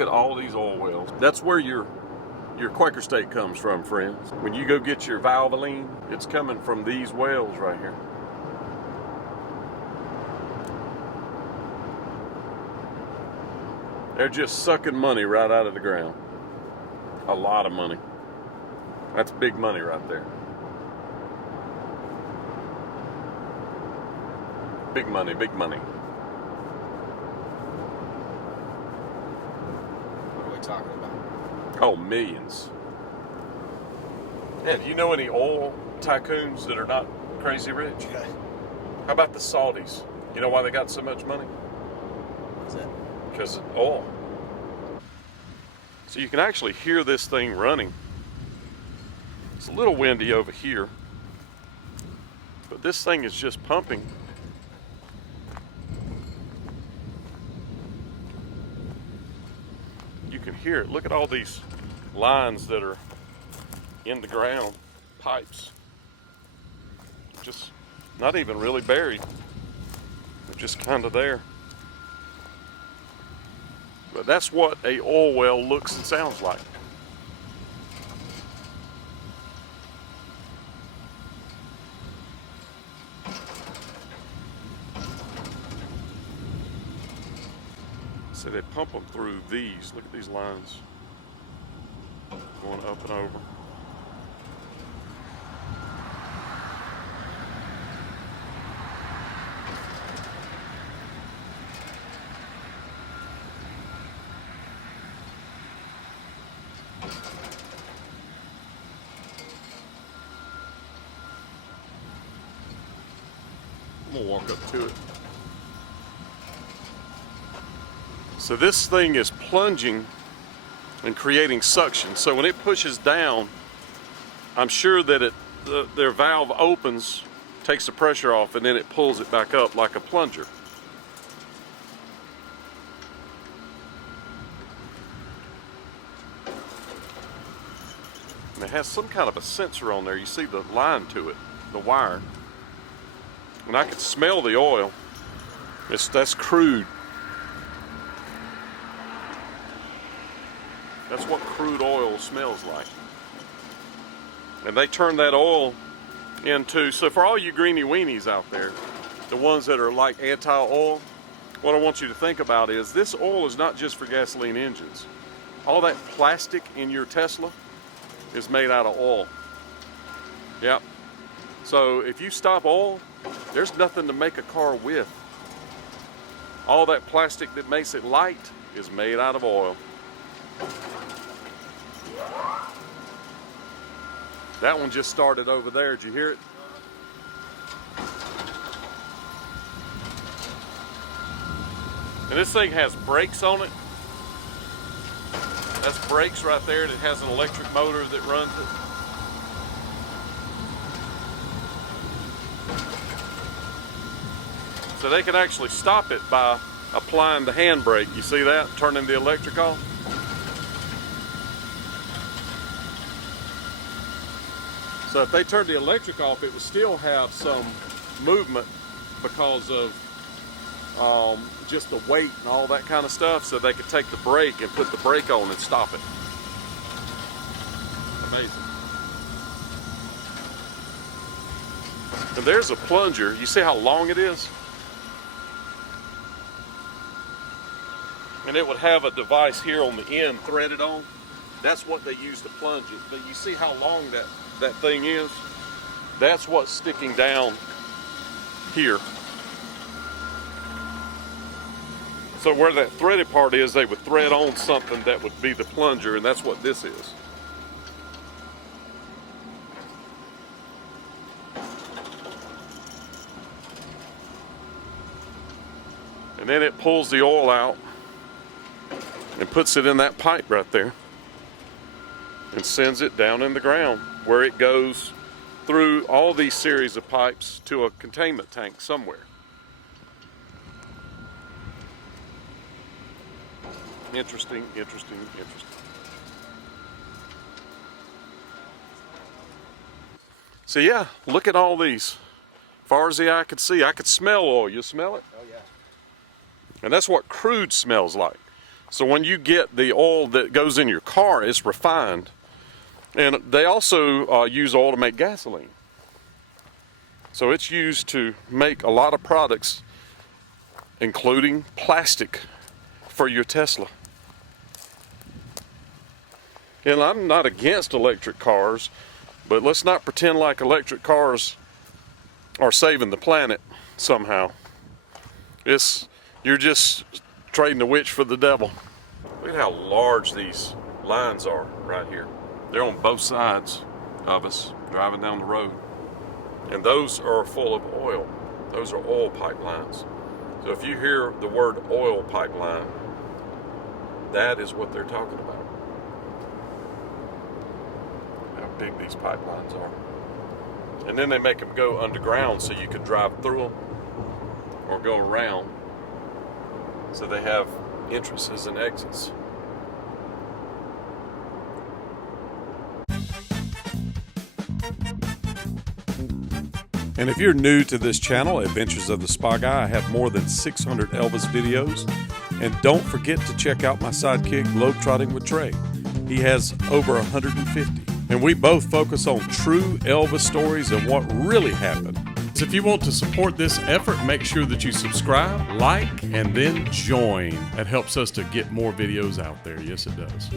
Look at all these oil wells. That's where your Quaker State comes from, friends. When you go get your Valvoline, it's coming from these wells right here. They're just sucking money right out of the ground. A lot of money. That's big money right there. Big money, big money. What are we talking about? Oh, millions. Yeah, do you know any oil tycoons that are not crazy rich? Yeah. How about the Saudis? You know why they got so much money? What's that? Because of oil. So you can actually hear this thing running. It's a little windy over here, but this thing is just pumping. You can hear it. Look at all these lines that are in the ground, pipes. Just not even really buried. They're just kind of there. But that's what a oil well looks and sounds like. So they pump them through these. Look at these lines going up and over. I'm gonna walk up to it. So this thing is plunging and creating suction. So when it pushes down, I'm sure that their valve opens, takes the pressure off, and then it pulls it back up like a plunger. And it has some kind of a sensor on there. You see the line to it, the wire. And I can smell the oil. That's crude. That's what crude oil smells like. And they turn that oil into, so for all you greenie weenies out there, the ones that are like anti-oil, what I want you to think about is this oil is not just for gasoline engines. All that plastic in your Tesla is made out of oil. Yep. So if you stop oil, there's nothing to make a car with. All that plastic that makes it light is made out of oil. That one just started over there. Did you hear it? And this thing has brakes on it. That's brakes right there. It has an electric motor that runs it. So they can actually stop it by applying the handbrake. You see that? Turning the electric off. So if they turned the electric off, it would still have some movement because of just the weight and all that kind of stuff. So they could take the brake and put the brake on and stop it. Amazing. And there's a plunger. You see how long it is? And it would have a device here on the end threaded on. That's what they use to plunge it. But you see how long that thing is? That's what's sticking down here. So where that threaded part is, they would thread on something that would be the plunger, and that's what this is. And then it pulls the oil out and puts it in that pipe right there and sends it down in the ground where it goes through all these series of pipes to a containment tank somewhere. Interesting, interesting, interesting. So yeah, look at all these. Far as the eye could see, I could smell oil. You smell it? Oh yeah. And that's what crude smells like. So when you get the oil that goes in your car, it's refined. And they also use oil to make gasoline. So it's used to make a lot of products, including plastic for your Tesla. And I'm not against electric cars, but let's not pretend like electric cars are saving the planet somehow. You're just trading the witch for the devil. Look at how large these lines are right here. They're on both sides of us driving down the road. And those are full of oil. Those are oil pipelines. So if you hear the word oil pipeline, that is what they're talking about. How big these pipelines are. And then they make them go underground so you can drive through them or go around. So they have entrances and exits. And if you're new to this channel, Adventures of the Spa Guy, I have more than 600 Elvis videos. And don't forget to check out my sidekick, Globetrotting with Trey. He has over 150. And we both focus on true Elvis stories and what really happened. So if you want to support this effort, make sure that you subscribe, like, and then join. That helps us to get more videos out there. Yes, it does.